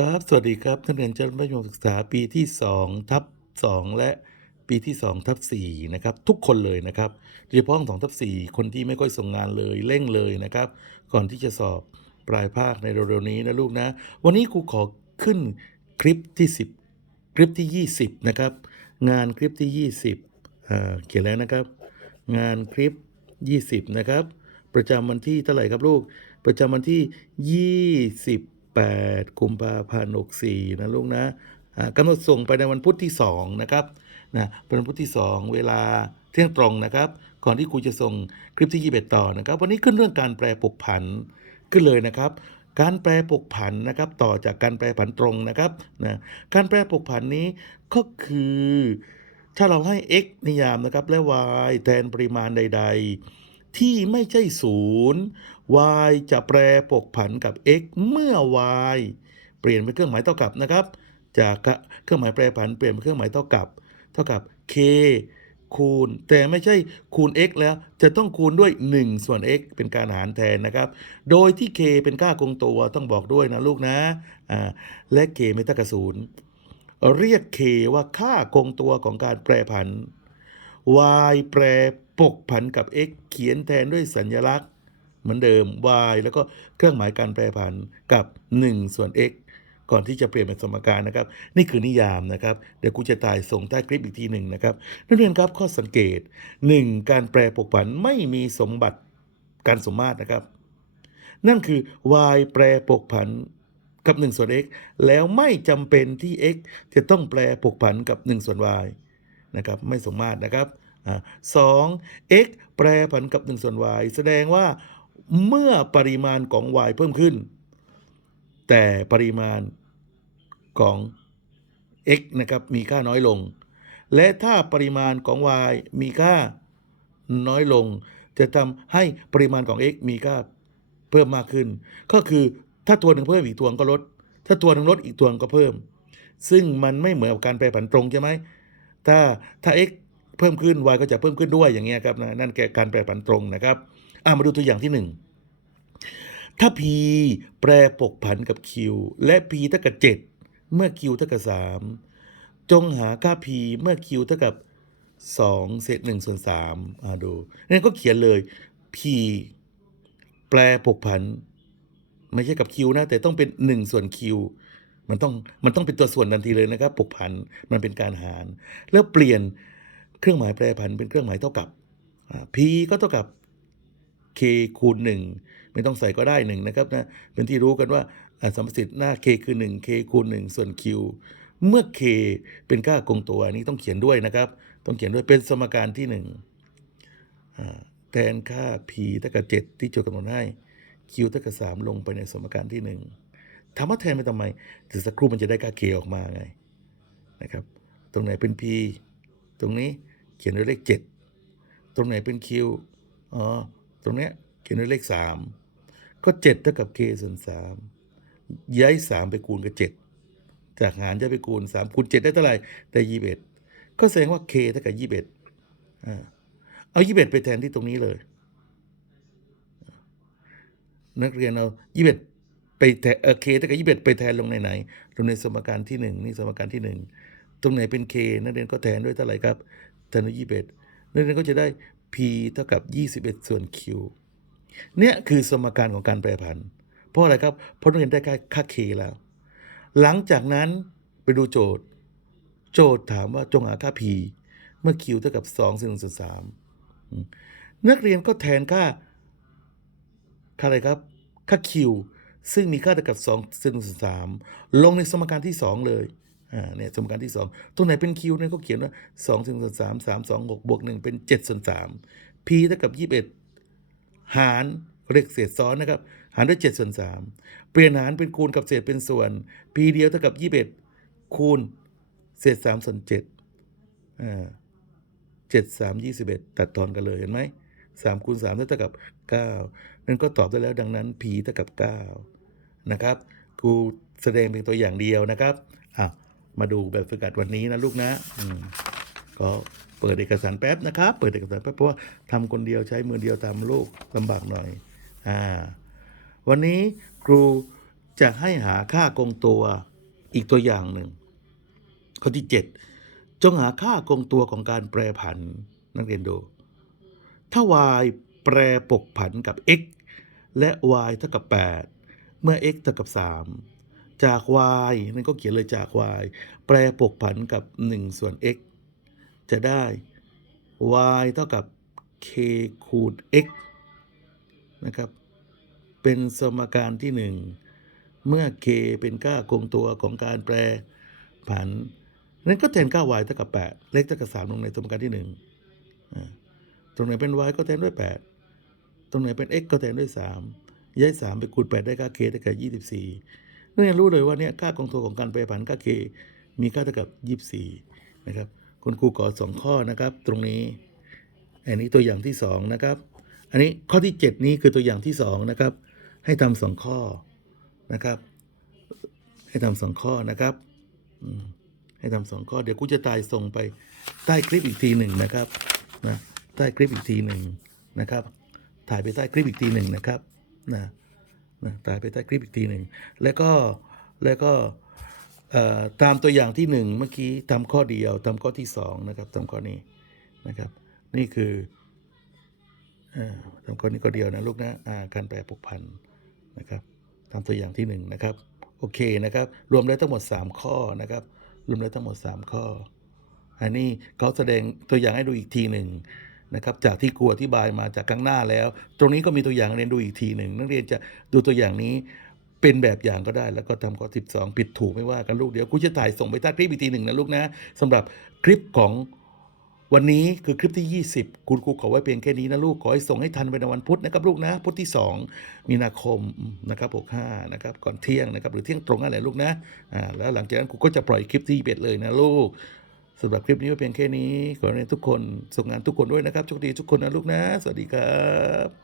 ครับ สวัสดีครับนักเรียนชั้นมัธยมศึกษาปีที่2ทับ2และปีที่2ทับ4นะครับทุกคนเลยนะครับโดยเฉพาะ2ทับ4คนที่ไม่ค่อยส่งงานเลยเร่งเลยนะครับ ก่อนที่จะสอบปลายภาคในเร็วๆนี้นะลูกนะ วันนี้ครูขอขึ้นคลิปที่ 10 คลิปที่ 20นะครับงานคลิปที่ 20อ่าเขียนแล้วนะครับ งานคลิป 20นะครับประจำวันที่เท่าไหร่ครับลูกประจำวันที่ 28กุมภาพันธ์64นะลูกนะกำหนดส่งไปในวันพุธที่2นะครับนะวันพุธที่ 2 เวลาเที่ยงตรงนะครับ ก่อนที่ครูจะส่งคลิปที่ 21 ต่อนะครับ วันนี้ขึ้นเรื่องการแปลปกผันขึ้นเลยนะครับ การแปลปกผันนะครับ ต่อจากการแปลผันตรงนะครับนะการแปลปกผันนี้ก็คือ ถ้าเราให้ x นิยามนะครับ และ y แทนปริมาณใด ๆ ที่ไม่ใช่ศูนย์ y จะแปรปกผันกับ x เมื่อ y เปลี่ยนเป็นเครื่องหมายเท่ากับนะครับ จากเครื่องหมายแปรผันเปลี่ยนเป็นเครื่องหมายเท่ากับ เท่ากับ k คูณ แต่ไม่ใช่คูณ x แล้วจะต้องคูณด้วย 1 ส่วน x เป็นการหารแทนนะครับ โดยที่ k เป็นค่าคงตัวต้องบอกด้วยนะลูกนะอ่าและ k ไม่เท่ากับศูนย์เรียก k ว่าค่าคงตัวของการแปรผัน y แปรปกผันกับ x เขียนแทนด้วยสัญลักษณ์ เหมือนเดิม y แล้วก็เครื่องหมายการแปรผันกับ 1 ส่วน x ก่อนที่จะเปลี่ยนเป็นสมการนะครับ นี่คือนิยามนะครับ เดี๋ยวกูจะตายส่งใต้คลิปอีกทีหนึ่งนะครับนักเรียนครับข้อสังเกต 1. การแปรปกผันไม่มีสมบัติการสมมาตรนะครับ นั่นคือ y แปรปกผันกับ 1 ส่วน x แล้วไม่จำเป็นที่ x จะต้องแปรปกผันกับ 1 ส่วน y นะครับไม่สมมาตรนะครับอสอง x แปรผันกับ 1 ส่วน y แสดงว่าเมื่อปริมาณของ y เพิ่มขึ้น แต่ปริมาณของ x นะครับมีค่าน้อยลง และถ้าปริมาณของ y มีค่าน้อยลง จะทำให้ปริมาณของ x มีค่าเพิ่มมากขึ้น ก็คือถ้าตัวหนึ่งเพิ่มอีกตัวหนึ่งก็ลด ถ้าตัวหนึ่งลดอีกตัวหนึ่งก็เพิ่ม ซึ่งมันไม่เหมือนกับการแปรผันตรงใช่ไหม ถ้าถ้า x เพิ่มขึ้น y ก็จะเพิ่มขึ้นด้วยอย่างเงี้ยครับนะนั่นแก่การแปรผันตรงนะครับอะมาดูตัวอย่างที่หนึ่งถ้า p แปรปกผันกับ q และ p เท่ากับ7เมื่อ q เท่ากับ3จงหาค่า p เมื่อ q เท่ากับ2เศษ1ส่วน3อ่าดูนั่นก็เขียนเลย p แปรปกผัน ไม่ใช่กับ q นะ แต่ต้องเป็น 1 ส่วน q มันต้องมันต้องเป็นตัวส่วนทันทีเลยนะครับปกผันมันเป็นการหาร แล้วเปลี่ยนเครื่องหมายแปรผันเป็นเครื่องหมายเท่ากับอ่า p ก็เท่ากับ k คูณ1ไม่ต้องใส่ก็ได้1นะครับนะเป็นที่รู้กันว่าสมสิทธิ์หน้า k คือ 1 k คูณ1ส่วน q เมื่อ k เป็นค่าคงตัวนี้ต้องเขียนด้วยนะครับ ต้องเขียนด้วยเป็นสมการที่1อ่าแทนค่า p เท่ากับ7ที่โจทย์กำหนดให้ q เท่ากับ3ลงไปในสมการที่ 1 ถามว่าแทนไปทำไมถึงสักครู่มันจะได้ค่า k ออกมาไงนะครับ ตรงไหนเป็น p ตรงนี้เขียนด้วยเลข 7 ตรงไหนเป็น q อ๋อตรงเนี้ยเขียนด้วยเลข 3 ก็ 7 เท่ากับ k ส่วน 3 ย้าย 3 ไปคูณกับ 7 จากหารจะไปคูณ 3 คูณ 7 ได้เท่าไหร่ได้21 ก็แสดงว่า k เท่ากับ 21อ่าเอา 21 ไปแทนที่ตรงนี้เลย นักเรียนเอา 21 แทนเออ k เท่ากับ21ไปแทนลงในไหน ลงในสมการที่1นี่สมการที่1ตรงไหนเป็น k นักเรียนก็แทนด้วยเท่าไหร่ครับแทนด้วย21นักเรียนก็จะได้ p เท่ากับ21ส่วน q เนี่ยคือสมการของการแปรผัน เพราะอะไรครับ เพราะนักเรียนได้ค่าค่า k แล้ว หลังจากนั้นไปดูโจทย์ โจทย์ถามว่าจงหาค่า p เมื่อ q เท่ากับ2ส่วน1ส่วน3อืมนักเรียนก็แทนค่าค่าอะไรครับ ค่า q ซึ่งมีค่าเท่ากับ2ส่วนส่วน3ลงในสมการที่ 2 เลยอ่าเนี่ยสมการที่ 2 ตรงไหนเป็น q เนี่ยก็เขียนว่า2ส่วน3 3 2 6บวก1เป็น7ส่วน3 p เท่ากับ 21 หารเรียกเศษซ้อนนะครับ หารด้วย7ส่วน3เปลี่ยนหารเป็นคูณกับเศษเป็นส่วน p เดียวเท่ากับ 21 คูณเศษ3ส่วน7อ่า7 3 21ตัดทอนกันเลยเห็นไหม3คูณ3เท่ากับ9นั่นก็ตอบได้แล้วดังนั้น p เท่ากับ9 นะครับครูแสดงเป็นตัวอย่างเดียวนะครับอะมาดูแบบฝึกหัดวันนี้นะลูกนะอืก็เปิดเอกสารแป๊บนะครับ เปิดเอกสารแป๊บเพราะว่าทำคนเดียวใช้มือเดียวทำลูกลำบากหน่อยอ่าวันนี้ครูจะให้หาค่าคงตัวอีกตัวอย่างหนึ่งข้อที่ 7 จงหาค่าคงตัวของการแปรผันนักเรียนดู ถ้า y แปรปกผันกับ x และ y เท่ากับ 8 เมื่อ x เท่ากับ 3 จาก y นั่นก็เขียนเลยจาก y แปรปกผันกับ 1 ส่วน x จะได้ y เท่ากับ k คูณ x นะครับ เป็นสมการที่ 1 เมื่อ k เป็นค่าคงตัวของการแปรผัน นั้นก็แทนค่า y เท่ากับ 8 เล็กเท่ากับ 3 ลงในสมการที่1ตรงไหนเป็น y ก็แทนด้วย 8 ตรงไหนเป็น x ก็แทนด้วย 3 ย้าย3ไปคูณ8ได้ค่า k เท่ากับ24นักเรียนรู้เลยว่าเนี่ยค่าคงตัวของการแปรผันค่า k มีค่าเท่ากับ24นะครับคุณครูขอสองข้อนะครับ ตรงนี้ อันนี้ตัวอย่างที่สองนะครับ อันนี้ข้อที่7นี้คือตัวอย่างที่สองนะครับ ให้ทำสองข้อนะครับ ให้ทำสองข้อนะครับให้ทำสองข้อ เดี๋ยวกูจะตายส่งไปใต้คลิปอีกทีหนึ่งนะครับนะใต้คลิปอีกทีหนึ่งนะครับ ถ่ายไปใต้คลิปอีกทีหนึ่งนะครับ นะนะถ่ายไปใต้คลิปอีกทีหนึ่งแล้วก็แล้วก็ตามตัวอย่างที่หนึ่งเมื่อกี้ทำข้อเดียวทำข้อที่สองนะครับทำข้อนี้นะครับ นี่คืออทำข้อนี้ก็เดียวนะลูกนะาการแปรปกพันนะครับทำตัวอย่างที่หนึ่งนะครับโอเคนะครับรวมแล้วทั้งหมด 3 ข้อนะครับ รวมแล้วทั้งหมด 3 ข้อ อันนี้เขาแสดงตัวอย่างให้ดูอีกทีหนึ่ง นะครับจากที่ครูอธิบายมาจากข้างหน้าแล้ว ตรงนี้ก็มีตัวอย่างเรียนดูอีกทีหนึ่งนักเรียนจะดูตัวอย่างนี้เป็นแบบอย่างก็ได้ แล้วก็ทำข้อ 12 ผิดถูกไม่ว่ากันลูกเดี๋ยวครูจะถ่ายส่งไปใต้คลิปอีกทีหนึ่งนะลูกนะสำหรับคลิปของวันนี้คือคลิปที่ 20 คุณครูขอไว้เพียงแค่นี้นะลูกขอให้ส่งให้ทันไปในวันพุธนะครับลูกนะพุธที่ 2 มีนาคมนะครับ65นะครับก่อนเที่ยงนะครับหรือเที่ยงตรงนั่นแหละลูกนะอ่าแล้วหลังจากนั้นครูก็จะปล่อยคลิปที่21เลยนะลูก สำหรับคลิปนี้ก็เพียงแค่นี้ ขอให้ทุกคนส่งงานทุกคนด้วยนะครับโชคดีทุกคนนะลูกนะ สวัสดีครับ